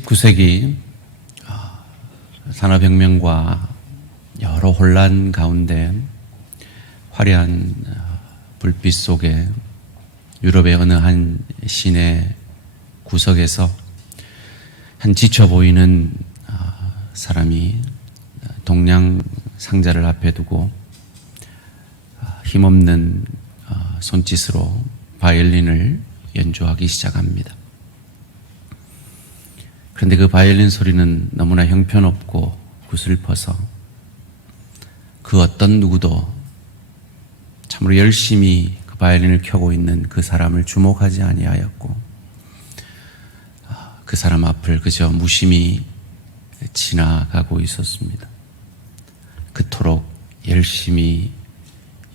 19세기 산업혁명과 여러 혼란 가운데 화려한 불빛 속에 유럽의 어느 한 시내 구석에서 한 지쳐 보이는 사람이 동양 상자를 앞에 두고 힘없는 손짓으로 바이올린을 연주하기 시작합니다. 그런데 그 바이올린 소리는 너무나 형편없고 구슬퍼서 그 어떤 누구도 참으로 열심히 그 바이올린을 켜고 있는 그 사람을 주목하지 아니하였고 그 사람 앞을 그저 무심히 지나가고 있었습니다. 그토록 열심히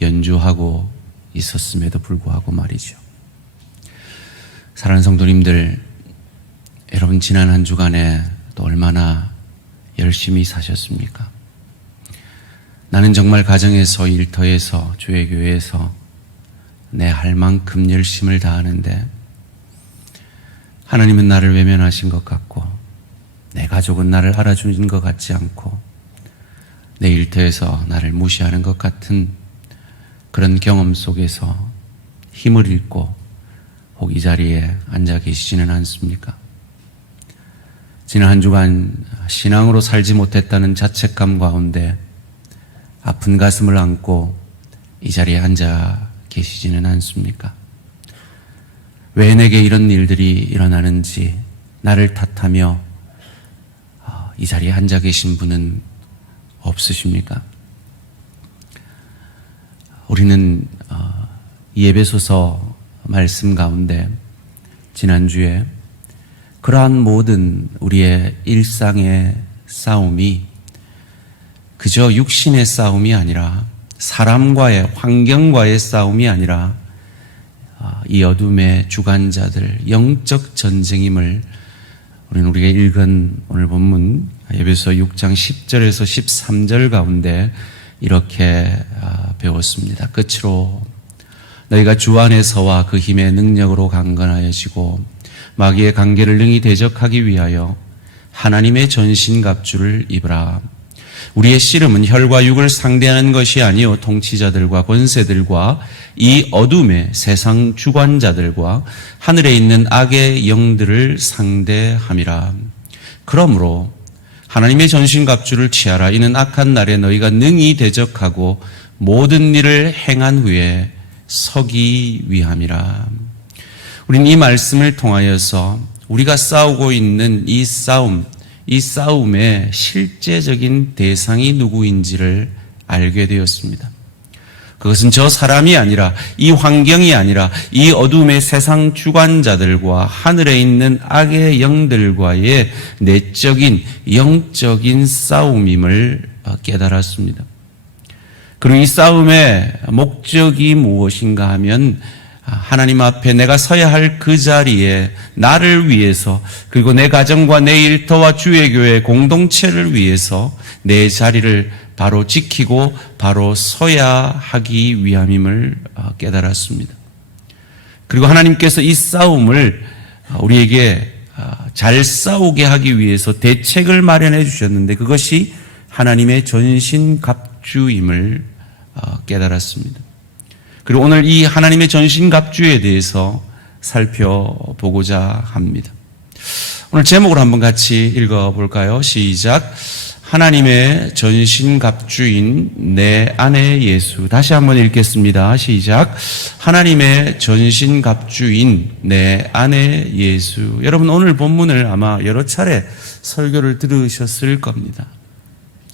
연주하고 있었음에도 불구하고 말이죠. 사랑하는 성도님들, 여러분 지난 한 주간에 또 얼마나 열심히 사셨습니까? 나는 정말 가정에서, 일터에서, 주의 교회에서 내 할 만큼 열심을 다하는데 하나님은 나를 외면하신 것 같고 내 가족은 나를 알아주는 것 같지 않고 내 일터에서 나를 무시하는 것 같은 그런 경험 속에서 힘을 잃고 혹 이 자리에 앉아 계시지는 않습니까? 지난 한 주간 신앙으로 살지 못했다는 자책감 가운데 아픈 가슴을 안고 이 자리에 앉아 계시지는 않습니까? 왜 내게 이런 일들이 일어나는지 나를 탓하며 이 자리에 앉아 계신 분은 없으십니까? 우리는 이 에베소서 말씀 가운데 지난주에 그러한 모든 우리의 일상의 싸움이 그저 육신의 싸움이 아니라 사람과의, 환경과의 싸움이 아니라 이 어둠의 주관자들, 영적 전쟁임을 우리는 우리가 읽은 오늘 본문 에베소 6장 10절에서 13절 가운데 이렇게 배웠습니다. 끝으로 너희가 주 안에서와 그 힘의 능력으로 강건하여지고 마귀의 관계를 능히 대적하기 위하여 하나님의 전신갑주를 입으라. 우리의 씨름은 혈과 육을 상대하는 것이 아니요 통치자들과 권세들과 이 어둠의 세상 주관자들과 하늘에 있는 악의 영들을 상대함이라. 그러므로 하나님의 전신갑주를 취하라. 이는 악한 날에 너희가 능히 대적하고 모든 일을 행한 후에 서기 위함이라. 우리는 이 말씀을 통하여서 우리가 싸우고 있는 이 싸움의 실제적인 대상이 누구인지를 알게 되었습니다. 그것은 저 사람이 아니라, 이 환경이 아니라 이 어둠의 세상 주관자들과 하늘에 있는 악의 영들과의 내적인 영적인 싸움임을 깨달았습니다. 그리고 이 싸움의 목적이 무엇인가 하면 하나님 앞에 내가 서야 할 그 자리에 나를 위해서, 그리고 내 가정과 내 일터와 주의 교회 공동체를 위해서 내 자리를 바로 지키고 바로 서야 하기 위함임을 깨달았습니다. 그리고 하나님께서 이 싸움을 우리에게 잘 싸우게 하기 위해서 대책을 마련해 주셨는데 그것이 하나님의 전신갑주임을 깨달았습니다. 그리고 오늘 이 하나님의 전신갑주에 대해서 살펴보고자 합니다. 오늘 제목을 한번 같이 읽어볼까요? 시작. 하나님의 전신갑주인 내 아내 예수. 다시 한번 읽겠습니다. 시작. 하나님의 전신갑주인 내 아내 예수. 여러분 오늘 본문을 아마 여러 차례 설교를 들으셨을 겁니다.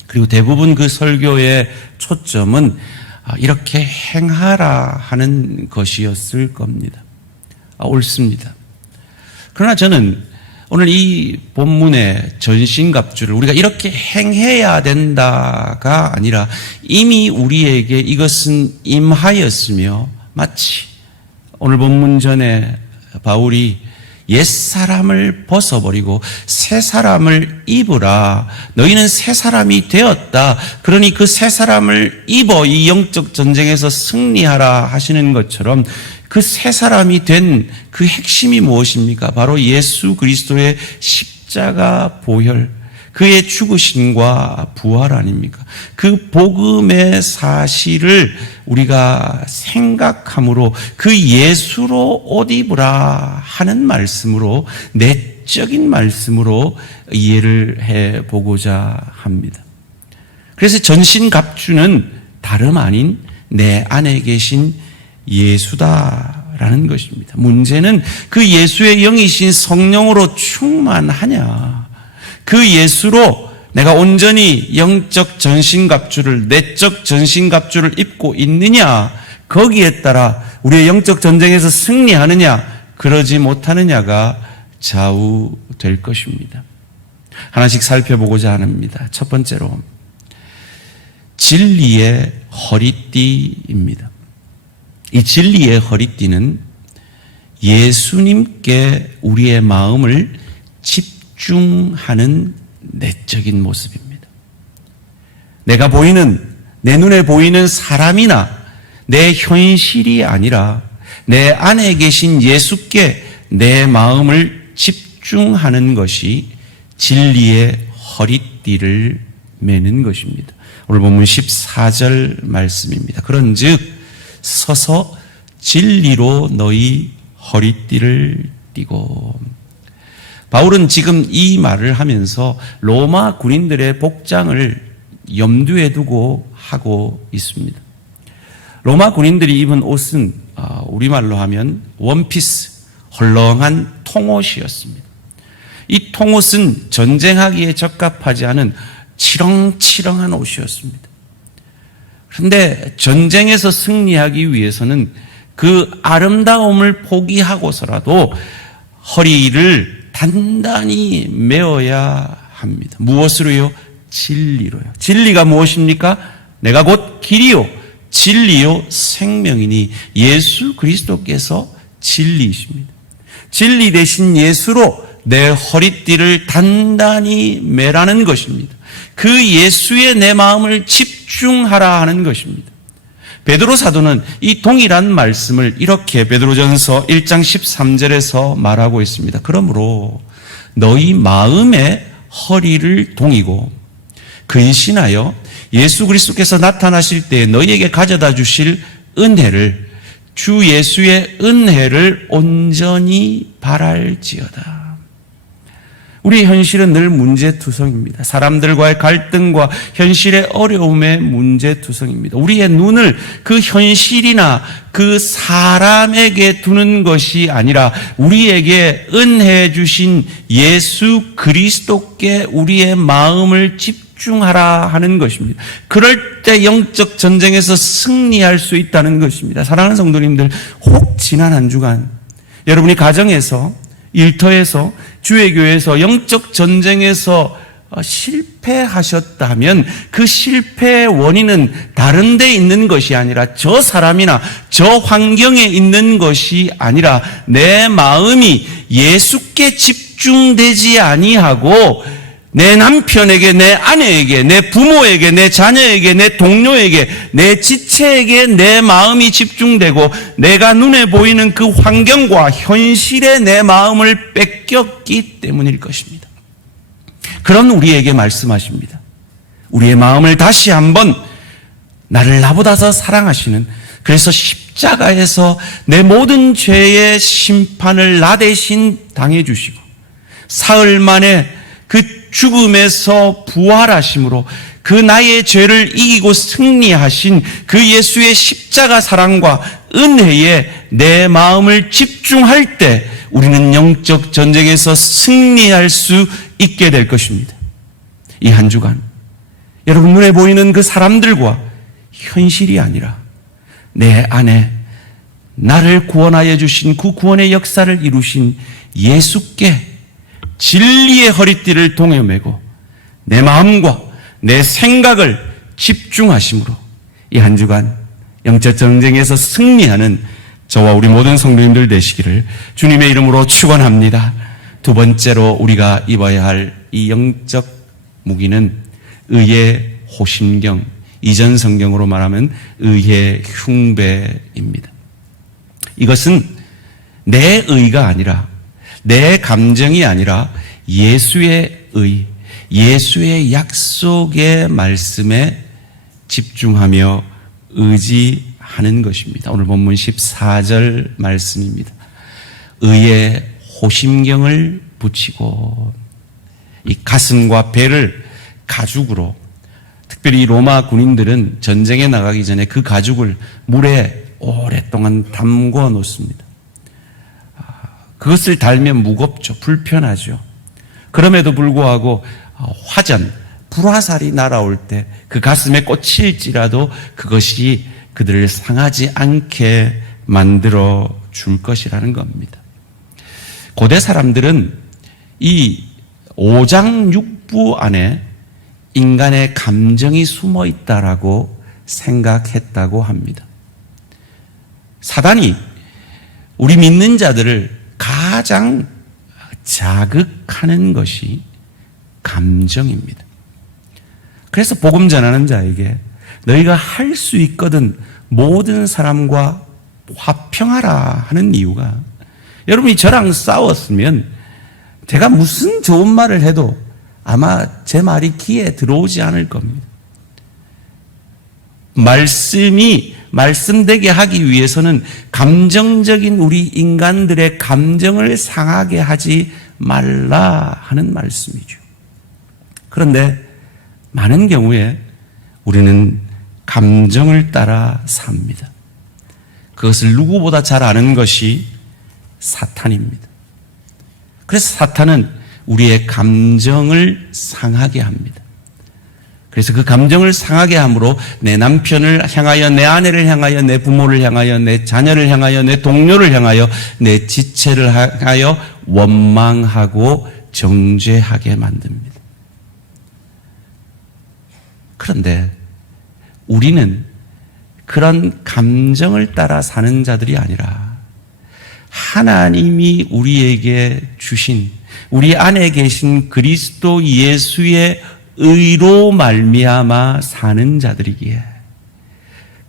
그리고 대부분 그 설교의 초점은 이렇게 행하라 하는 것이었을 겁니다. 옳습니다. 그러나 저는 오늘 이 본문의 전신갑주를 우리가 이렇게 행해야 된다가 아니라 이미 우리에게 이것은 임하였으며 마치 오늘 본문 전에 바울이 옛사람을 벗어버리고 새 사람을 입으라. 너희는 새 사람이 되었다. 그러니 그 새 사람을 입어 이 영적 전쟁에서 승리하라 하시는 것처럼 그 새 사람이 된 그 핵심이 무엇입니까? 바로 예수 그리스도의 십자가 십자가 보혈, 그의 죽으심과 부활 아닙니까? 그 복음의 사실을 우리가 생각함으로 그 예수로 옷 입으라 하는 말씀으로, 내적인 말씀으로 이해를 해보고자 합니다. 그래서 전신갑주는 다름 아닌 내 안에 계신 예수다라는 것입니다. 문제는 그 예수의 영이신 성령으로 충만하냐, 그 예수로 내가 온전히 영적 전신갑주를, 내적 전신갑주를 입고 있느냐, 거기에 따라 우리의 영적 전쟁에서 승리하느냐 그러지 못하느냐가 좌우될 것입니다. 하나씩 살펴보고자 합니다. 첫 번째로 진리의 허리띠입니다. 이 진리의 허리띠는 예수님께 우리의 마음을 집중하는 내적인 모습입니다. 내가 보이는, 내 눈에 보이는 사람이나 내 현실이 아니라 내 안에 계신 예수께 내 마음을 집중하는 것이 진리의 허리띠를 매는 것입니다. 오늘 본문 14절 말씀입니다. 그런즉 서서 진리로 너희 허리띠를 띠고. 바울은 지금 이 말을 하면서 로마 군인들의 복장을 염두에 두고 하고 있습니다. 로마 군인들이 입은 옷은 우리말로 하면 원피스, 헐렁한 통옷이었습니다. 이 통옷은 전쟁하기에 적합하지 않은 치렁치렁한 옷이었습니다. 그런데 전쟁에서 승리하기 위해서는 그 아름다움을 포기하고서라도 허리를 단단히 메어야 합니다. 무엇으로요? 진리로요. 진리가 무엇입니까? 내가 곧 길이요 진리요 생명이니 예수 그리스도께서 진리이십니다. 진리 대신 예수로 내 허리띠를 단단히 매라는 것입니다. 그 예수에 내 마음을 집중하라 하는 것입니다. 베드로 사도는 이 동일한 말씀을 이렇게 베드로전서 1장 13절에서 말하고 있습니다. 그러므로 너희 마음의 허리를 동이고 근신하여 예수 그리스도께서 나타나실 때 너희에게 가져다 주실 은혜를, 주 예수의 은혜를 온전히 바랄지어다. 우리 현실은 늘 문제투성입니다. 사람들과의 갈등과 현실의 어려움의 문제투성입니다. 우리의 눈을 그 현실이나 그 사람에게 두는 것이 아니라 우리에게 은혜 주신 예수 그리스도께 우리의 마음을 집중하라 하는 것입니다. 그럴 때 영적 전쟁에서 승리할 수 있다는 것입니다. 사랑하는 성도님들, 혹 지난 한 주간 여러분이 가정에서, 일터에서, 주의 교회에서 영적 전쟁에서 실패하셨다면 그 실패의 원인은 다른 데 있는 것이 아니라 저 사람이나 저 환경에 있는 것이 아니라 내 마음이 예수께 집중되지 아니하고 내 남편에게, 내 아내에게, 내 부모에게, 내 자녀에게, 내 동료에게, 내 지체에게 내 마음이 집중되고 내가 눈에 보이는 그 환경과 현실에 내 마음을 뺏겼기 때문일 것입니다. 그런 우리에게 말씀하십니다. 우리의 마음을 다시 한번 나를 나보다 더 사랑하시는, 그래서 십자가에서 내 모든 죄의 심판을 나 대신 당해주시고 사흘 만에 그 죽음에서 부활하심으로 그 나의 죄를 이기고 승리하신 그 예수의 십자가 사랑과 은혜에 내 마음을 집중할 때 우리는 영적 전쟁에서 승리할 수 있게 될 것입니다. 이 한 주간 여러분 눈에 보이는 그 사람들과 현실이 아니라 내 안에 나를 구원하여 주신 그 구원의 역사를 이루신 예수께 진리의 허리띠를 동여매고 내 마음과 내 생각을 집중하심으로 이 한 주간 영적 전쟁에서 승리하는 저와 우리 모든 성도님들 되시기를 주님의 이름으로 축원합니다. 두 번째로 우리가 입어야 할 이 영적 무기는 의의 호심경, 이전 성경으로 말하면 의의 흉배입니다. 이것은 내 의가 아니라, 내 감정이 아니라 예수의 의, 예수의 약속의 말씀에 집중하며 의지하는 것입니다. 오늘 본문 14절 말씀입니다. 의의 호심경을 붙이고, 이 가슴과 배를 가죽으로, 특별히 로마 군인들은 전쟁에 나가기 전에 그 가죽을 물에 오랫동안 담궈 놓습니다. 그것을 달면 무겁죠. 불편하죠. 그럼에도 불구하고 화전, 불화살이 날아올 때 그 가슴에 꽂힐지라도 그것이 그들을 상하지 않게 만들어 줄 것이라는 겁니다. 고대 사람들은 이 오장육부 안에 인간의 감정이 숨어 있다라고 생각했다고 합니다. 사단이 우리 믿는 자들을 가장 자극하는 것이 감정입니다. 그래서 복음 전하는 자에게 너희가 할 수 있거든 모든 사람과 화평하라 하는 이유가, 여러분이 저랑 싸웠으면 제가 무슨 좋은 말을 해도 아마 제 말이 귀에 들어오지 않을 겁니다. 말씀되게 하기 위해서는 감정적인 우리 인간들의 감정을 상하게 하지 말라 하는 말씀이죠. 그런데 많은 경우에 우리는 감정을 따라 삽니다. 그것을 누구보다 잘 아는 것이 사탄입니다. 그래서 사탄은 우리의 감정을 상하게 합니다. 그래서 그 감정을 상하게 함으로 내 남편을 향하여, 내 아내를 향하여, 내 부모를 향하여, 내 자녀를 향하여, 내 동료를 향하여, 내 지체를 향하여 원망하고 정죄하게 만듭니다. 그런데 우리는 그런 감정을 따라 사는 자들이 아니라 하나님이 우리에게 주신, 우리 안에 계신 그리스도 예수의 의로 말미암아 사는 자들이기에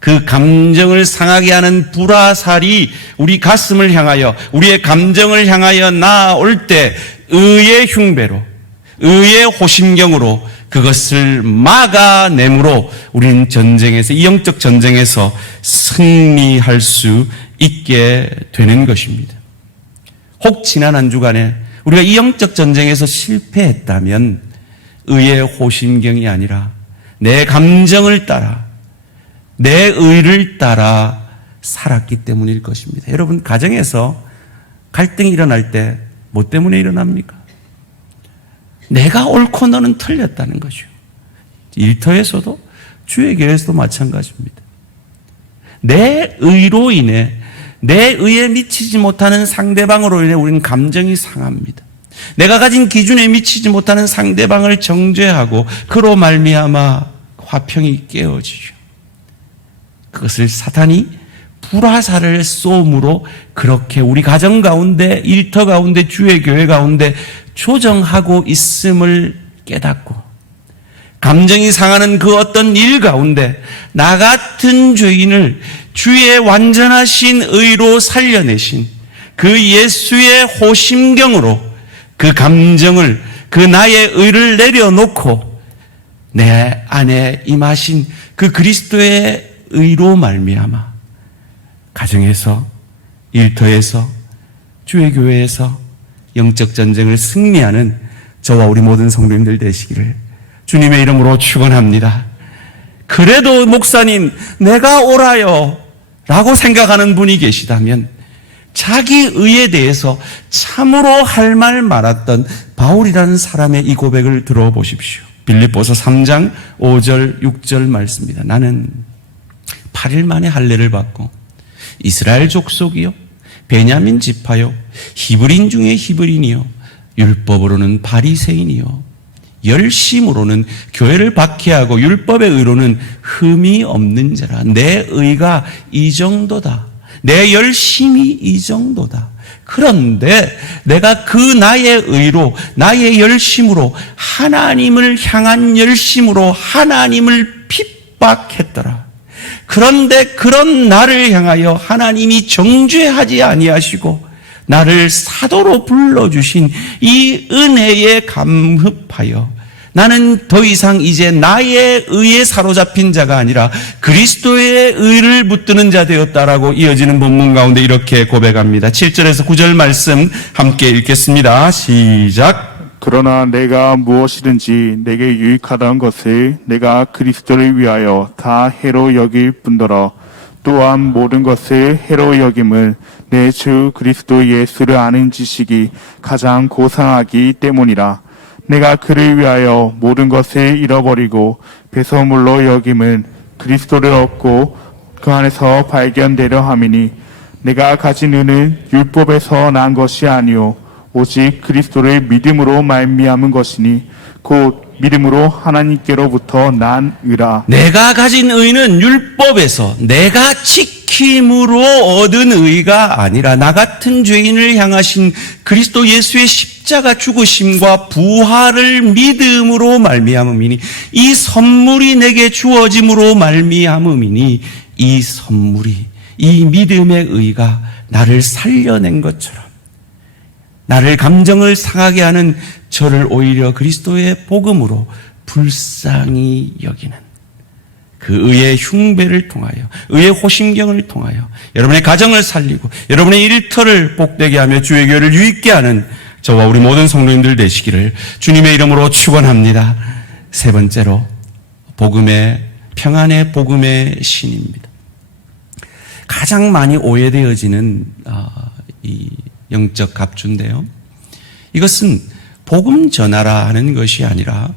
그 감정을 상하게 하는 불화살이 우리 가슴을 향하여, 우리의 감정을 향하여 나올 때 의의 흉배로, 의의 호심경으로 그것을 막아내므로 우리는 전쟁에서, 이 영적 전쟁에서 승리할 수 있게 되는 것입니다. 혹 지난 한 주간에 우리가 이 영적 전쟁에서 실패했다면 의의 호심경이 아니라 내 감정을 따라, 내 의를 따라 살았기 때문일 것입니다. 여러분, 가정에서 갈등이 일어날 때 뭐 때문에 일어납니까? 내가 옳고 너는 틀렸다는 것이요. 일터에서도, 주의 교회에서도 마찬가지입니다. 내 의로 인해, 내 의에 미치지 못하는 상대방으로 인해 우리는 감정이 상합니다. 내가 가진 기준에 미치지 못하는 상대방을 정죄하고 그로 말미암아 화평이 깨어지죠. 그것을 사탄이 불화살을 쏘므로 그렇게 우리 가정 가운데, 일터 가운데, 주의 교회 가운데 조정하고 있음을 깨닫고, 감정이 상하는 그 어떤 일 가운데 나 같은 죄인을 주의 완전하신 의로 살려내신 그 예수의 호심경으로 그 감정을, 그 나의 의를 내려놓고 내 안에 임하신 그 그리스도의 의로 말미암아 가정에서, 일터에서, 주의 교회에서 영적 전쟁을 승리하는 저와 우리 모든 성도님들 되시기를 주님의 이름으로 축원합니다. 그래도 목사님, 내가 옳아요 라고 생각하는 분이 계시다면 자기 의에 대해서 참으로 할 말 많았던 바울이라는 사람의 이 고백을 들어보십시오. 빌립보서 3장 5절 6절 말씀입니다. 나는 8일 만에 할례를 받고 이스라엘 족속이요, 베냐민 지파요, 히브리인 중에 히브리인이요, 율법으로는 바리새인이요, 열심으로는 교회를 박해하고 율법의 의로는 흠이 없는 자라. 내 의가 이 정도다. 내 열심이 이 정도다. 그런데 내가 그 나의 의로, 나의 열심으로, 하나님을 향한 열심으로 하나님을 핍박했더라. 그런데 그런 나를 향하여 하나님이 정죄하지 아니하시고 나를 사도로 불러주신 이 은혜에 감흡하여 나는 더 이상 이제 나의 의에 사로잡힌 자가 아니라 그리스도의 의를 붙드는 자 되었다라고 이어지는 본문 가운데 이렇게 고백합니다. 7절에서 9절 말씀 함께 읽겠습니다. 시작. 그러나 내가 무엇이든지 내게 유익하다는 것을 내가 그리스도를 위하여 다 해로 여길 뿐더러 또한 모든 것을 해로 여김을 내 주 그리스도 예수를 아는 지식이 가장 고상하기 때문이라. 내가 그를 위하여 모든 것을 잃어버리고 배설물로 여김은 그리스도를 얻고 그 안에서 발견되려 함이니 내가 가진 의는 율법에서 난 것이 아니요 오직 그리스도를 믿음으로 말미암은 것이니 곧 믿음으로 하나님께로부터 난 의라. 내가 가진 의는 율법에서 내가 지킴으로 얻은 의가 아니라 나 같은 죄인을 향하신 그리스도 예수의 십자가 죽으심과 부활을 믿음으로 말미암음이니 이 선물이 내게 주어짐으로 말미암음이니 이 선물이 이 믿음의 의가 나를 살려낸 것처럼 나를 감정을 상하게 하는 저를 오히려 그리스도의 복음으로 불쌍히 여기는 그 의의 흉배를 통하여 의의 호심경을 통하여 여러분의 가정을 살리고 여러분의 일터를 복되게 하며 주의 교회를 유익게 하는 저와 우리 모든 성도님들 되시기를 주님의 이름으로 축원합니다. 세 번째로 복음의 평안의 복음의 신입니다. 가장 많이 오해되어지는 이 영적 갑주인데요. 이것은 복음 전하라 하는 것이 아니라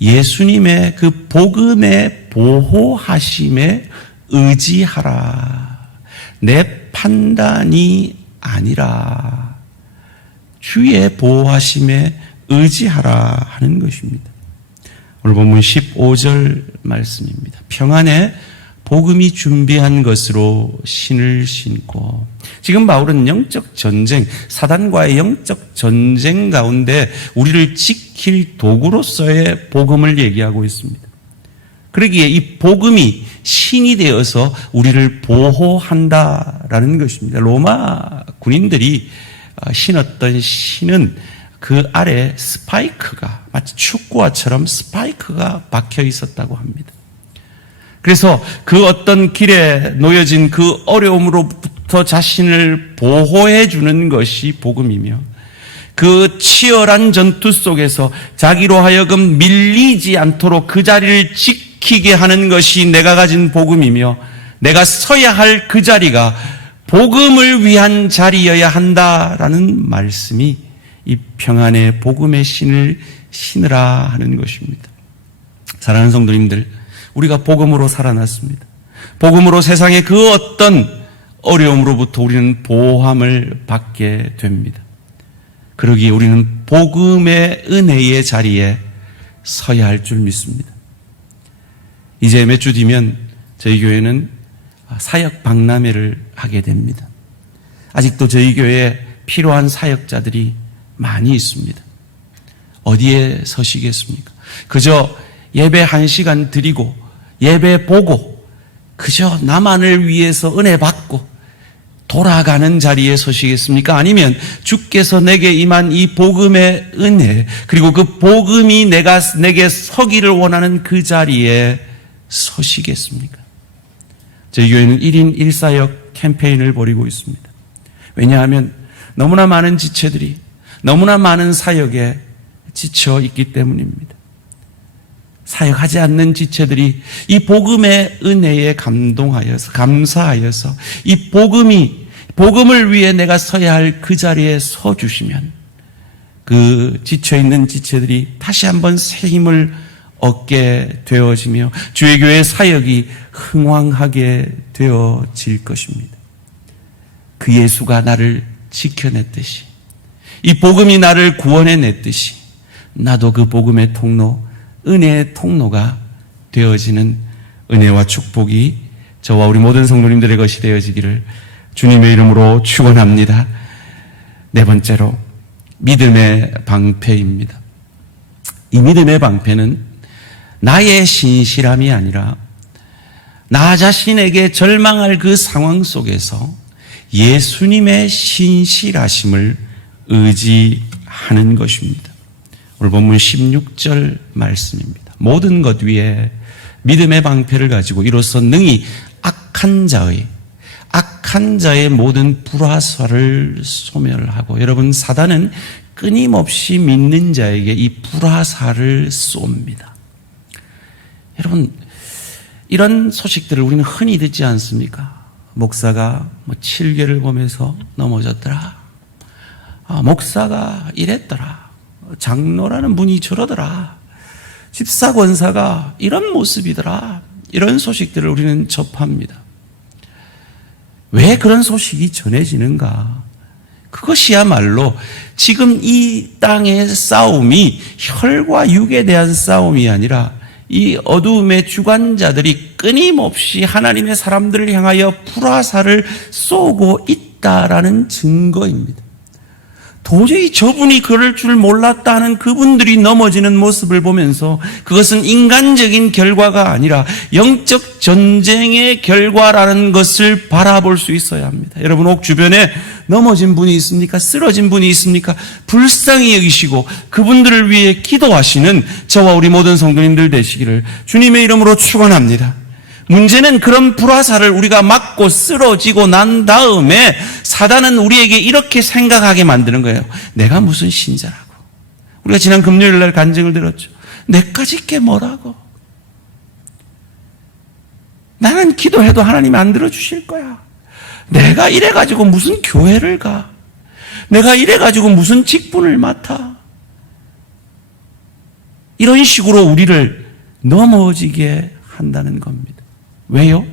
예수님의 그 복음의 보호하심에 의지하라. 내 판단이 아니라 주의 보호하심에 의지하라 하는 것입니다. 오늘 본문 15절 말씀입니다. 평안에 복음이 준비한 것으로 신을 신고. 지금 바울은 영적 전쟁, 사단과의 영적 전쟁 가운데 우리를 지킬 도구로서의 복음을 얘기하고 있습니다. 그러기에 이 복음이 신이 되어서 우리를 보호한다라는 것입니다. 로마 군인들이 신었던 신은 그 아래 스파이크가 마치 축구화처럼 스파이크가 박혀 있었다고 합니다. 그래서 그 어떤 길에 놓여진 그 어려움으로부터 자신을 보호해 주는 것이 복음이며 그 치열한 전투 속에서 자기로 하여금 밀리지 않도록 그 자리를 지키게 하는 것이 내가 가진 복음이며 내가 서야 할 그 자리가 복음을 위한 자리여야 한다라는 말씀이 이 평안의 복음의 신을 신으라 하는 것입니다. 사랑하는 성도님들, 우리가 복음으로 살아났습니다. 복음으로 세상의 그 어떤 어려움으로부터 우리는 보호함을 받게 됩니다. 그러기에 우리는 복음의 은혜의 자리에 서야 할 줄 믿습니다. 이제 몇 주 뒤면 저희 교회는 사역 박람회를 하게 됩니다. 아직도 저희 교회에 필요한 사역자들이 많이 있습니다. 어디에 서시겠습니까? 그저 예배 1시간 드리고 예배 보고 그저 나만을 위해서 은혜 받고 돌아가는 자리에 서시겠습니까? 아니면 주께서 내게 임한 이 복음의 은혜 그리고 그 복음이 내게 서기를 원하는 그 자리에 서시겠습니까? 저희 교회는 1인 1사역 캠페인을 벌이고 있습니다. 왜냐하면 너무나 많은 지체들이 너무나 많은 사역에 지쳐 있기 때문입니다. 사역하지 않는 지체들이 이 복음의 은혜에 감동하여서 감사하여서 이 복음을 위해 내가 서야 할 그 자리에 서 주시면 그 지쳐있는 지체들이 다시 한번 새 힘을 얻게 되어지며 주의 교회 사역이 흥왕하게 되어질 것입니다. 그 예수가 나를 지켜냈듯이 이 복음이 나를 구원해냈듯이 나도 그 복음의 통로 은혜의 통로가 되어지는 은혜와 축복이 저와 우리 모든 성도님들의 것이 되어지기를 주님의 이름으로 축원합니다. 네 번째로 믿음의 방패입니다. 이 믿음의 방패는 나의 신실함이 아니라 나 자신에게 절망할 그 상황 속에서 예수님의 신실하심을 의지하는 것입니다. 오늘 본문 16절 말씀입니다. 모든 것 위에 믿음의 방패를 가지고 이로써 능히 악한 자의 모든 불화살을 소멸하고, 여러분, 사단은 끊임없이 믿는 자에게 이 불화살을 쏩니다. 여러분, 이런 소식들을 우리는 흔히 듣지 않습니까? 목사가 7개를 보면서 넘어졌더라. 목사가 이랬더라. 장로라는 분이 저러더라. 집사 권사가 이런 모습이더라. 이런 소식들을 우리는 접합니다. 왜 그런 소식이 전해지는가? 그것이야말로 지금 이 땅의 싸움이 혈과 육에 대한 싸움이 아니라 이 어두움의 주관자들이 끊임없이 하나님의 사람들을 향하여 불화살을 쏘고 있다라는 증거입니다. 도저히 저분이 그럴 줄 몰랐다는 그분들이 넘어지는 모습을 보면서 그것은 인간적인 결과가 아니라 영적 전쟁의 결과라는 것을 바라볼 수 있어야 합니다. 여러분, 혹 주변에 넘어진 분이 있습니까? 쓰러진 분이 있습니까? 불쌍히 여기시고 그분들을 위해 기도하시는 저와 우리 모든 성도님들 되시기를 주님의 이름으로 축원합니다. 문제는 그런 불화살을 우리가 맞고 쓰러지고 난 다음에 사단은 우리에게 이렇게 생각하게 만드는 거예요. 내가 무슨 신자라고. 우리가 지난 금요일 날 간증을 들었죠. 내까지 게 뭐라고. 나는 기도해도 하나님이 안 들어주실 거야. 내가 이래가지고 무슨 교회를 가. 내가 이래가지고 무슨 직분을 맡아. 이런 식으로 우리를 넘어지게 한다는 겁니다. 왜요?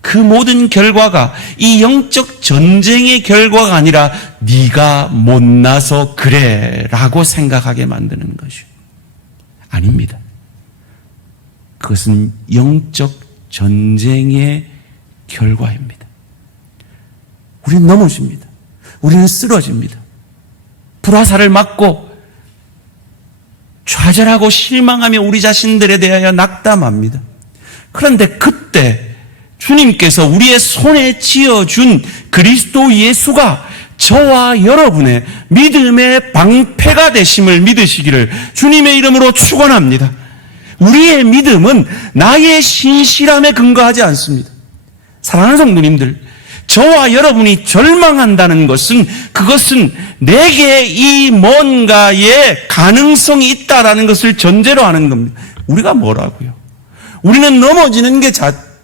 그 모든 결과가 이 영적 전쟁의 결과가 아니라 네가 못나서 그래 라고 생각하게 만드는 것이요. 아닙니다. 그것은 영적 전쟁의 결과입니다. 우리는 넘어집니다. 우리는 쓰러집니다. 불화살을 맞고 좌절하고 실망하며 우리 자신들에 대하여 낙담합니다. 그런데 그때 주님께서 우리의 손에 쥐어준 그리스도 예수가 저와 여러분의 믿음의 방패가 되심을 믿으시기를 주님의 이름으로 축원합니다. 우리의 믿음은 나의 신실함에 근거하지 않습니다. 사랑하는 성도님들, 저와 여러분이 절망한다는 것은 그것은 내게 이 뭔가의 가능성이 있다라는 것을 전제로 하는 겁니다. 우리가 뭐라고요? 우리는 넘어지는 게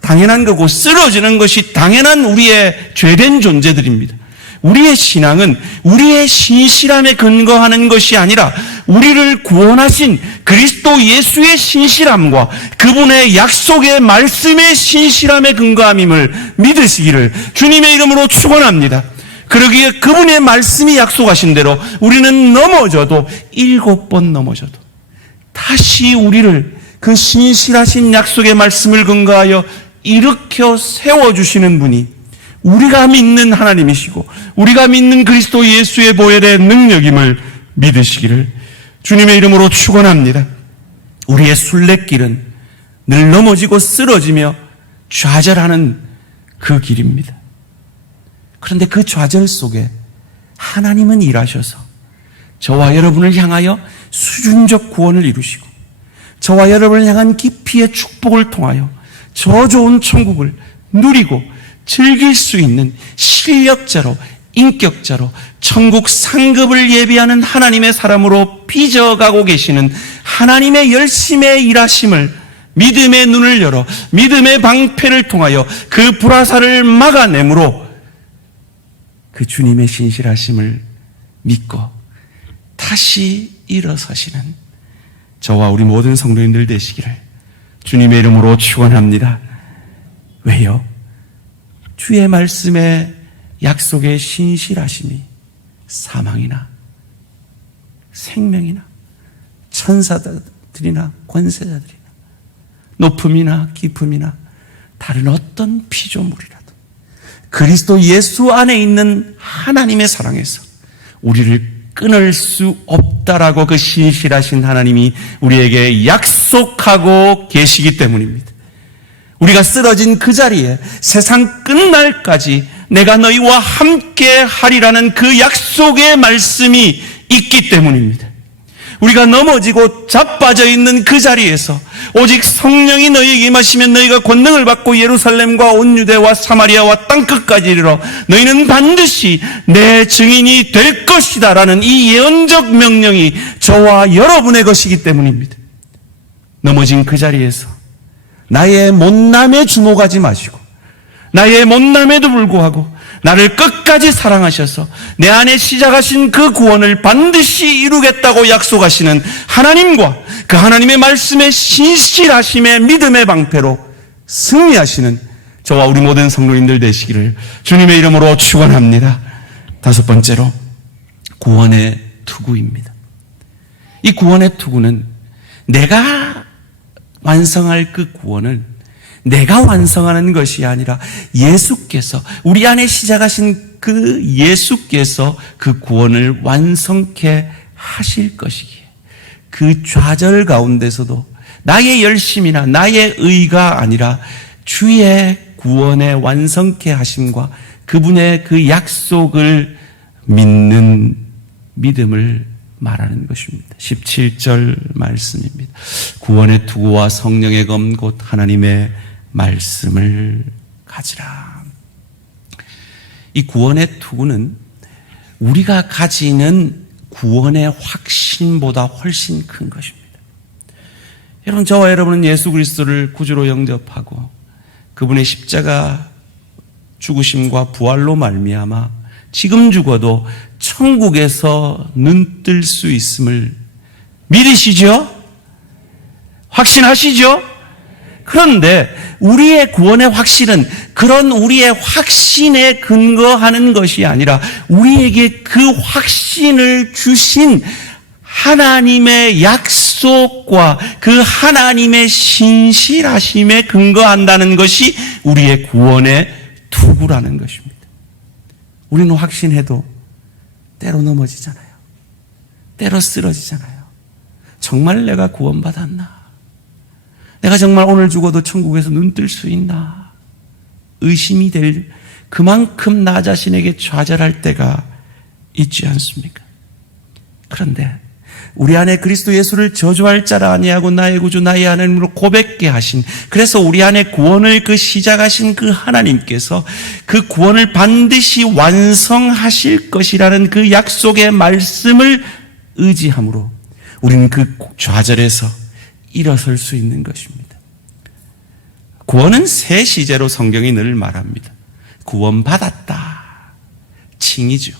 당연한 거고 쓰러지는 것이 당연한 우리의 죄된 존재들입니다. 우리의 신앙은 우리의 신실함에 근거하는 것이 아니라 우리를 구원하신 그리스도 예수의 신실함과 그분의 약속의 말씀의 신실함에 근거함임을 믿으시기를 주님의 이름으로 축원합니다. 그러기에 그분의 말씀이 약속하신 대로 우리는 넘어져도 7번 넘어져도 다시 우리를 그 신실하신 약속의 말씀을 근거하여 일으켜 세워주시는 분이 우리가 믿는 하나님이시고 우리가 믿는 그리스도 예수의 보혈의 능력임을 믿으시기를 주님의 이름으로 축원합니다. 우리의 순례길은 늘 넘어지고 쓰러지며 좌절하는 그 길입니다. 그런데 그 좌절 속에 하나님은 일하셔서 저와 여러분을 향하여 수준적 구원을 이루시고 저와 여러분을 향한 깊이의 축복을 통하여 저 좋은 천국을 누리고 즐길 수 있는 실력자로 인격자로 천국 상급을 예비하는 하나님의 사람으로 빚어가고 계시는 하나님의 열심의 일하심을 믿음의 눈을 열어 믿음의 방패를 통하여 그 불화살을 막아내므로 그 주님의 신실하심을 믿고 다시 일어서시는 저와 우리 모든 성도님들 되시기를 주님의 이름으로 축원합니다. 왜요? 주의 말씀의 약속의 신실하심이 사망이나 생명이나 천사들이나 권세자들이나 높음이나 깊음이나 다른 어떤 피조물이라도 그리스도 예수 안에 있는 하나님의 사랑에서 우리를 끊을 수 없다라고 그 신실하신 하나님이 우리에게 약속하고 계시기 때문입니다. 우리가 쓰러진 그 자리에 세상 끝날까지 내가 너희와 함께 하리라는 그 약속의 말씀이 있기 때문입니다. 우리가 넘어지고 자빠져 있는 그 자리에서 오직 성령이 너희에게 임하시면 너희가 권능을 받고 예루살렘과 온 유대와 사마리아와 땅끝까지 이르러 너희는 반드시 내 증인이 될 것이다 라는 이 예언적 명령이 저와 여러분의 것이기 때문입니다. 넘어진 그 자리에서 나의 못남에 주목하지 마시고 나의 못남에도 불구하고 나를 끝까지 사랑하셔서 내 안에 시작하신 그 구원을 반드시 이루겠다고 약속하시는 하나님과 그 하나님의 말씀의 신실하심의 믿음의 방패로 승리하시는 저와 우리 모든 성도님들 되시기를 주님의 이름으로 축원합니다. 다섯 번째로 구원의 투구입니다. 이 구원의 투구는 내가 완성할 그 구원을 내가 완성하는 것이 아니라 예수께서 우리 안에 시작하신 그 예수께서 그 구원을 완성케 하실 것이기에 그 좌절 가운데서도 나의 열심이나 나의 의가 아니라 주의 구원의 완성케 하심과 그분의 그 약속을 믿는 믿음을 말하는 것입니다. 17절 말씀입니다. 구원의 투구와 성령의 검 곧 하나님의 말씀을 가지라. 이 구원의 투구는 우리가 가지는 구원의 확신보다 훨씬 큰 것입니다. 여러분, 저와 여러분은 예수 그리스도를 구주로 영접하고 그분의 십자가 죽으심과 부활로 말미암아 지금 죽어도 천국에서 눈뜰 수 있음을 믿으시죠? 확신하시죠? 그런데 우리의 구원의 확신은 그런 우리의 확신에 근거하는 것이 아니라 우리에게 그 확신을 주신 하나님의 약속과 그 하나님의 신실하심에 근거한다는 것이 우리의 구원의 투구라는 것입니다. 우리는 확신해도 때로 넘어지잖아요. 때로 쓰러지잖아요. 정말 내가 구원받았나? 내가 정말 오늘 죽어도 천국에서 눈뜰 수 있나? 의심이 될 그만큼 나 자신에게 좌절할 때가 있지 않습니까? 그런데 우리 안에 그리스도 예수를 저주할 자라 아니하고 나의 구주 나의 하나님으로 고백케 하신, 그래서 우리 안에 구원을 그 시작하신 그 하나님께서 그 구원을 반드시 완성하실 것이라는 그 약속의 말씀을 의지함으로 우리는 그 좌절에서 일어설 수 있는 것입니다. 구원은 세 시제로 성경이 늘 말합니다. 구원받았다, 칭이죠.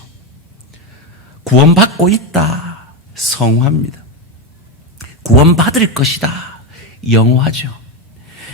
구원받고 있다, 성화입니다. 구원받을 것이다, 영화죠.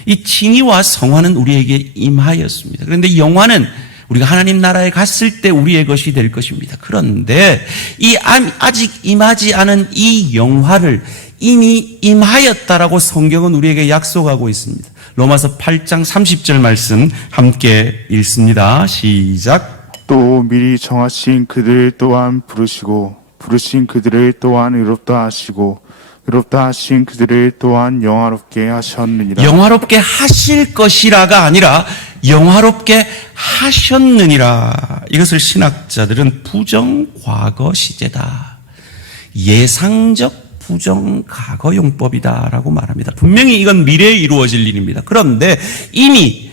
이 칭의와 성화는 우리에게 임하였습니다. 그런데 영화는 우리가 하나님 나라에 갔을 때 우리의 것이 될 것입니다. 그런데 이 아직 임하지 않은 이 영화를 이미 임하였다라고 성경은 우리에게 약속하고 있습니다. 로마서 8장 30절 말씀 함께 읽습니다. 시작. 또 미리 정하신 그들 또한 부르시고 부르신 그들을 또한 의롭다 하시고 의롭다 하신 그들을 또한 영화롭게 하셨느니라. 영화롭게 하실 것이라가 아니라 영화롭게 하셨느니라. 이것을 신학자들은 부정과거 시제다, 예상적 부정과거 용법이다라고 말합니다. 분명히 이건 미래에 이루어질 일입니다. 그런데 이미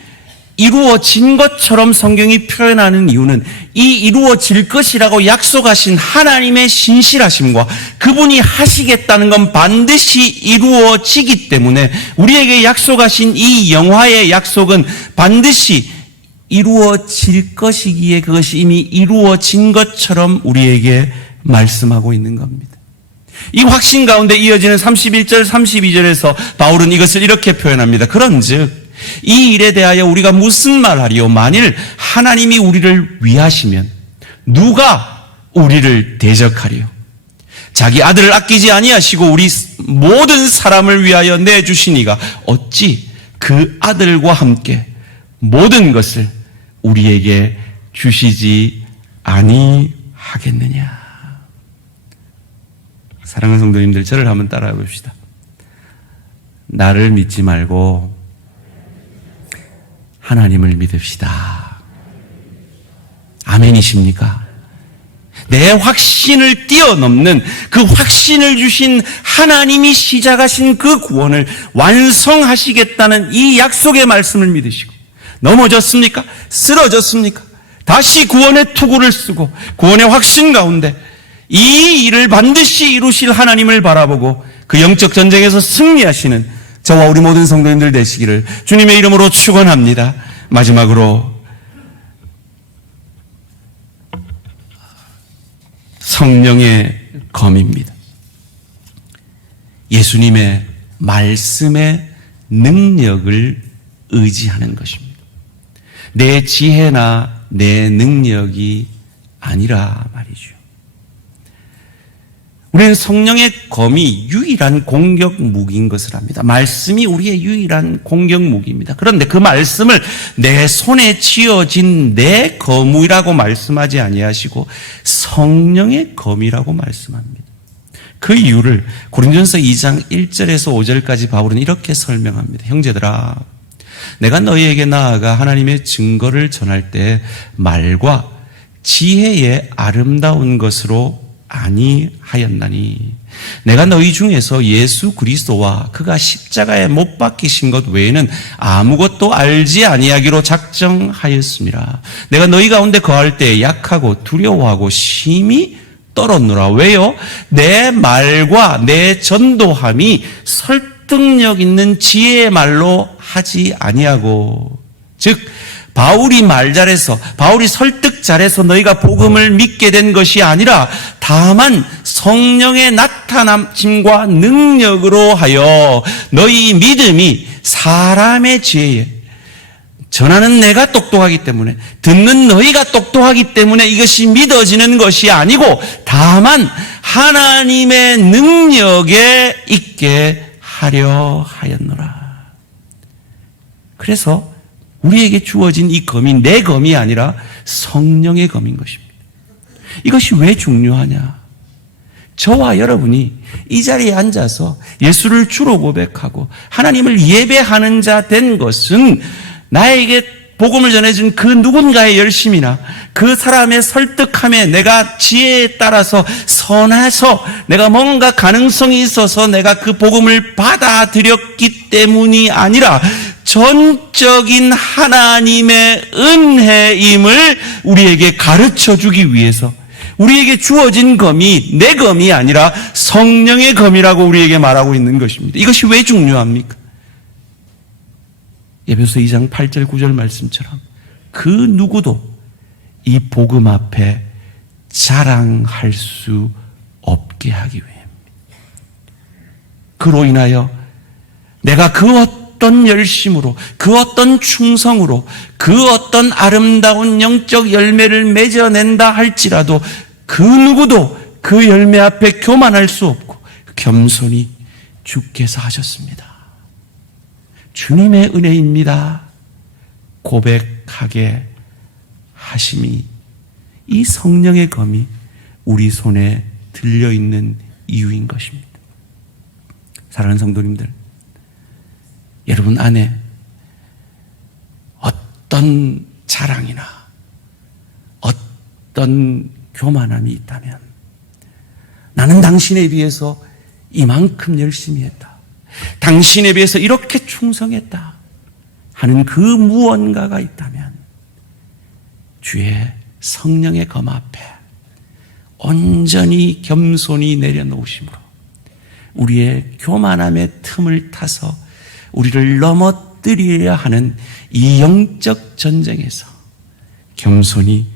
이루어진 것처럼 성경이 표현하는 이유는 이 이루어질 것이라고 약속하신 하나님의 신실하심과 그분이 하시겠다는 건 반드시 이루어지기 때문에 우리에게 약속하신 이 영화의 약속은 반드시 이루어질 것이기에 그것이 이미 이루어진 것처럼 우리에게 말씀하고 있는 겁니다. 이 확신 가운데 이어지는 31절, 32절에서 바울은 이것을 이렇게 표현합니다. 그런즉 이 일에 대하여 우리가 무슨 말하리요? 만일 하나님이 우리를 위하시면 누가 우리를 대적하리요? 자기 아들을 아끼지 아니하시고 우리 모든 사람을 위하여 내주시니가 어찌 그 아들과 함께 모든 것을 우리에게 주시지 아니하겠느냐? 사랑하는 성도님들, 저를 한번 따라해 봅시다. 나를 믿지 말고 하나님을 믿읍시다. 아멘이십니까? 내 확신을 뛰어넘는 그 확신을 주신 하나님이 시작하신 그 구원을 완성하시겠다는 이 약속의 말씀을 믿으시고, 넘어졌습니까? 쓰러졌습니까? 다시 구원의 투구를 쓰고 구원의 확신 가운데 이 일을 반드시 이루실 하나님을 바라보고 그 영적 전쟁에서 승리하시는 저와 우리 모든 성도님들 되시기를 주님의 이름으로 축원합니다. 마지막으로 성령의 검입니다. 예수님의 말씀의 능력을 의지하는 것입니다. 내 지혜나 내 능력이 아니라 말이죠. 우리는 성령의 검이 유일한 공격 무기인 것을 압니다. 말씀이 우리의 유일한 공격 무기입니다. 그런데 그 말씀을 내 손에 쥐어진 내 검이라고 말씀하지 아니하시고 성령의 검이라고 말씀합니다. 그 이유를 고린도전서 2장 1절에서 5절까지 바울은 이렇게 설명합니다. 형제들아, 내가 너희에게 나아가 하나님의 증거를 전할 때 말과 지혜의 아름다운 것으로 아니하였나니 내가 너희 중에서 예수 그리스도와 그가 십자가에 못 박히신 것 외에는 아무것도 알지 아니하기로 작정하였습니다. 내가 너희 가운데 거할 때 약하고 두려워하고 심히 떨었노라. 왜요? 내 말과 내 전도함이 설득력 있는 지혜의 말로 하지 아니하고, 즉 바울이 말 잘해서, 바울이 설득 잘해서 너희가 복음을 믿게 된 것이 아니라 다만 성령의 나타남과 능력으로 하여 너희 믿음이 사람의 지혜에, 전하는 내가 똑똑하기 때문에, 듣는 너희가 똑똑하기 때문에 이것이 믿어지는 것이 아니고 다만 하나님의 능력에 있게 하려 하였노라. 그래서 우리에게 주어진 이 검이 내 검이 아니라 성령의 검인 것입니다. 이것이 왜 중요하냐? 저와 여러분이 이 자리에 앉아서 예수를 주로 고백하고 하나님을 예배하는 자 된 것은 나에게 복음을 전해준 그 누군가의 열심이나 그 사람의 설득함에 내가 지혜에 따라서 선해서 내가 뭔가 가능성이 있어서 내가 그 복음을 받아들였기 때문이 아니라 전적인 하나님의 은혜임을 우리에게 가르쳐 주기 위해서 우리에게 주어진 검이 내 검이 아니라 성령의 검이라고 우리에게 말하고 있는 것입니다. 이것이 왜 중요합니까? 에베소 2장 8절 9절 말씀처럼 그 누구도 이 복음 앞에 자랑할 수 없게 하기 위함입니다. 그로 인하여 내가 그 어떤 열심으로, 그 어떤 충성으로, 그 어떤 아름다운 영적 열매를 맺어낸다 할지라도 그 누구도 그 열매 앞에 교만할 수 없고 겸손히 주께서 하셨습니다. 주님의 은혜입니다. 고백하게 하심이 이 성령의 검이 우리 손에 들려있는 이유인 것입니다. 사랑하는 성도님들, 여러분 안에 어떤 자랑이나 어떤 교만함이 있다면 나는 당신에 비해서 이만큼 열심히 했다, 당신에 비해서 이렇게 충성했다 하는 그 무언가가 있다면 주의 성령의 검 앞에 온전히 겸손히 내려놓으심으로 우리의 교만함의 틈을 타서 우리를 넘어뜨려야 하는 이 영적 전쟁에서 겸손히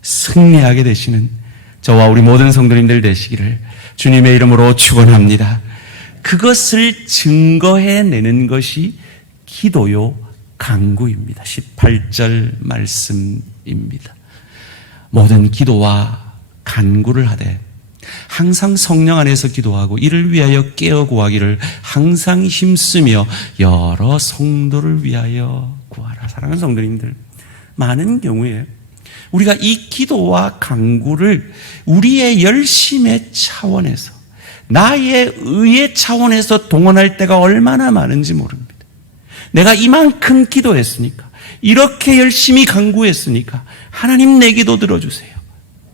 승리하게 되시는 저와 우리 모든 성도님들 되시기를 주님의 이름으로 축원합니다. 그것을 증거해내는 것이 기도요 간구입니다. 18절 말씀입니다. 모든 기도와 간구를 하되 항상 성령 안에서 기도하고 이를 위하여 깨어 구하기를 항상 힘쓰며 여러 성도를 위하여 구하라. 사랑하는 성도님들, 많은 경우에 우리가 이 기도와 간구를 우리의 열심의 차원에서, 나의 의의 차원에서 동원할 때가 얼마나 많은지 모릅니다. 내가 이만큼 기도했으니까, 이렇게 열심히 간구했으니까 하나님 내 기도 들어주세요.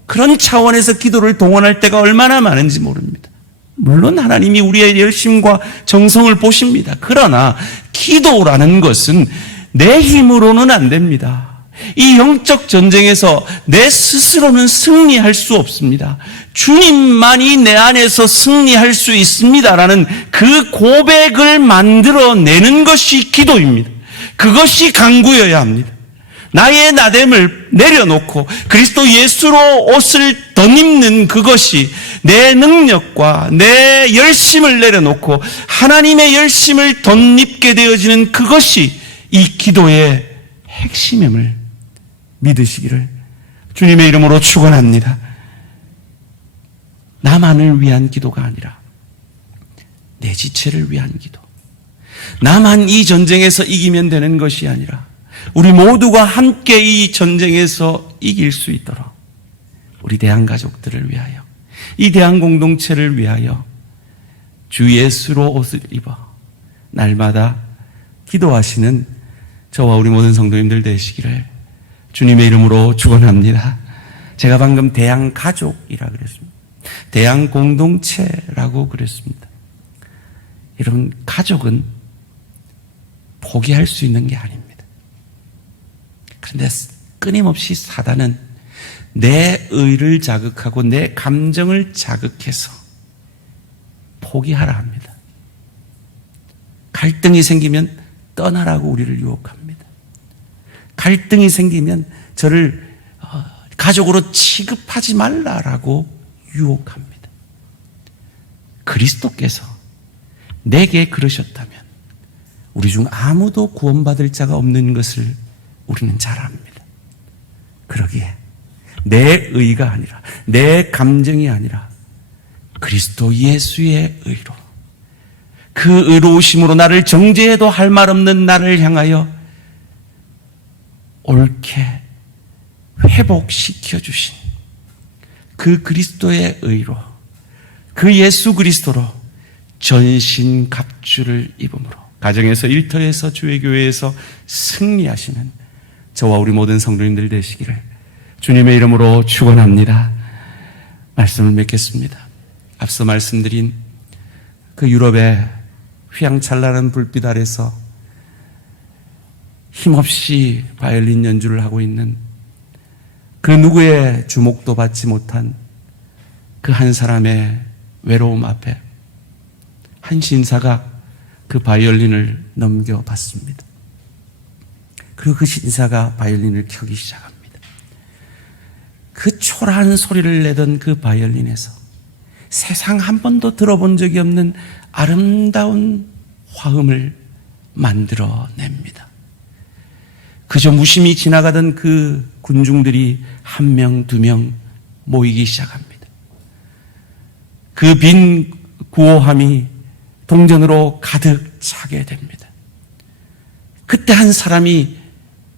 그런 차원에서 기도를 동원할 때가 얼마나 많은지 모릅니다. 물론 하나님이 우리의 열심과 정성을 보십니다. 그러나 기도라는 것은 내 힘으로는 안 됩니다. 이 영적 전쟁에서 내 스스로는 승리할 수 없습니다. 주님만이 내 안에서 승리할 수 있습니다라는 그 고백을 만들어내는 것이 기도입니다. 그것이 간구여야 합니다. 나의 나됨을 내려놓고 그리스도 예수로 옷을 덧입는 그것이 내 능력과 내 열심을 내려놓고 하나님의 열심을 덧입게 되어지는 그것이 이 기도의 핵심임을 믿으시기를 주님의 이름으로 축원합니다. 나만을 위한 기도가 아니라 내 지체를 위한 기도. 나만 이 전쟁에서 이기면 되는 것이 아니라 우리 모두가 함께 이 전쟁에서 이길 수 있도록 우리 대한가족들을 위하여, 이 대한공동체를 위하여 주 예수로 옷을 입어 날마다 기도하시는 저와 우리 모든 성도님들 되시기를 주님의 이름으로 축원합니다. 제가 방금 대한가족이라 그랬습니다. 대한공동체라고 그랬습니다. 여러분, 가족은 포기할 수 있는 게 아닙니다. 그런데 끊임없이 사단은 내 의를 자극하고 내 감정을 자극해서 포기하라 합니다. 갈등이 생기면 떠나라고 우리를 유혹합니다. 갈등이 생기면 저를 가족으로 취급하지 말라라고 유혹합니다. 그리스도께서 내게 그러셨다면 우리 중 아무도 구원받을 자가 없는 것을 우리는 잘 압니다. 그러기에 내 의가 아니라, 내 감정이 아니라 그리스도 예수의 의로, 그 의로우심으로 나를 정죄해도 할 말 없는 나를 향하여 옳게 회복시켜 주신 그 그리스도의 의로, 그 예수 그리스도로 전신 갑주를 입음으로 가정에서, 일터에서, 주의교회에서 승리하시는 저와 우리 모든 성도님들 되시기를 주님의 이름으로 축원합니다. 말씀을 맺겠습니다. 앞서 말씀드린 그 유럽의 휘황찬란한 불빛 아래서 힘없이 바이올린 연주를 하고 있는 그 누구의 주목도 받지 못한 그 한 사람의 외로움 앞에 한 신사가 그 바이올린을 넘겨봤습니다. 그리고 그 신사가 바이올린을 켜기 시작합니다. 그 초라한 소리를 내던 그 바이올린에서 세상 한 번도 들어본 적이 없는 아름다운 화음을 만들어냅니다. 그저 무심히 지나가던 그 군중들이 한 명, 두 명 모이기 시작합니다. 그 빈 구호함이 동전으로 가득 차게 됩니다. 그때 한 사람이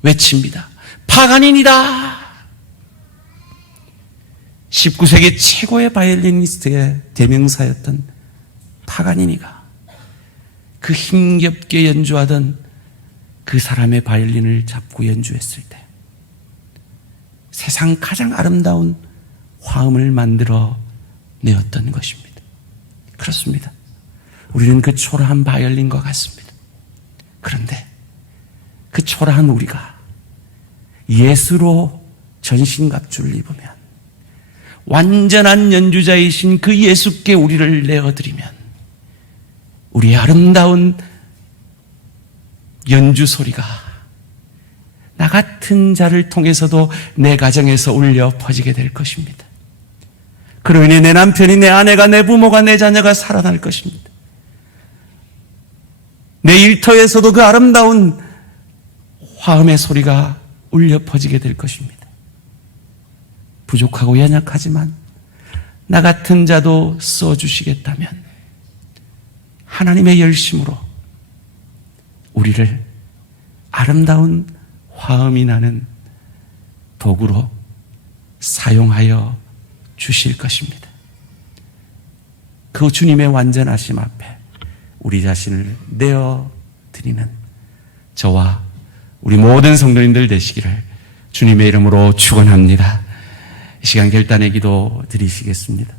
외칩니다. 파가닌이다! 19세기 최고의 바이올리니스트의 대명사였던 파가니니가 그 힘겹게 연주하던 그 사람의 바이올린을 잡고 연주했을 때 세상 가장 아름다운 화음을 만들어 내었던 것입니다. 그렇습니다. 우리는 그 초라한 바이올린과 같습니다. 그런데 그 초라한 우리가 예수로 전신갑주를 입으면, 완전한 연주자이신 그 예수께 우리를 내어드리면 우리의 아름다운 연주 소리가 나 같은 자를 통해서도 내 가정에서 울려 퍼지게 될 것입니다. 그로 인해 내 남편이, 내 아내가, 내 부모가, 내 자녀가 살아날 것입니다. 내 일터에서도 그 아름다운 화음의 소리가 울려 퍼지게 될 것입니다. 부족하고 연약하지만 나 같은 자도 써주시겠다면 하나님의 열심으로 우리를 아름다운 화음이 나는 도구로 사용하여 주실 것입니다. 그 주님의 완전하심 앞에 우리 자신을 내어드리는 저와 우리 모든 성도님들 되시기를 주님의 이름으로 축원합니다. 이 시간 결단의 기도 드리시겠습니다.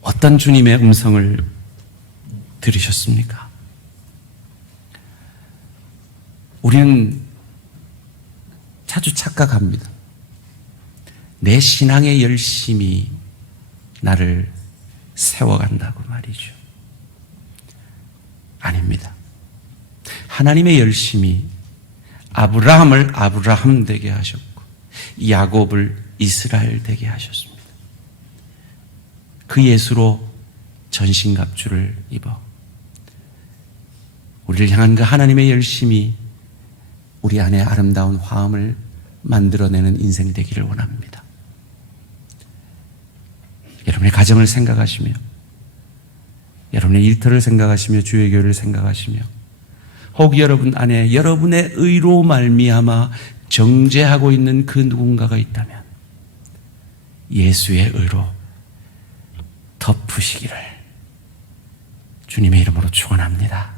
어떤 주님의 음성을 들으셨습니까? 우리는 자주 착각합니다. 내 신앙의 열심이 나를 세워간다고 말이죠. 아닙니다. 하나님의 열심이 아브라함을 아브라함 되게 하셨고 야곱을 이스라엘 되게 하셨습니다. 그 예수로 전신갑주를 입어 우리를 향한 그 하나님의 열심이 우리 안에 아름다운 화음을 만들어내는 인생 되기를 원합니다. 여러분의 가정을 생각하시며 여러분의 일터를 생각하시며 주의 교회를 생각하시며 혹 여러분 안에 여러분의 의로 말미암아 정죄하고 있는 그 누군가가 있다면 예수의 의로 덮으시기를 주님의 이름으로 축원합니다.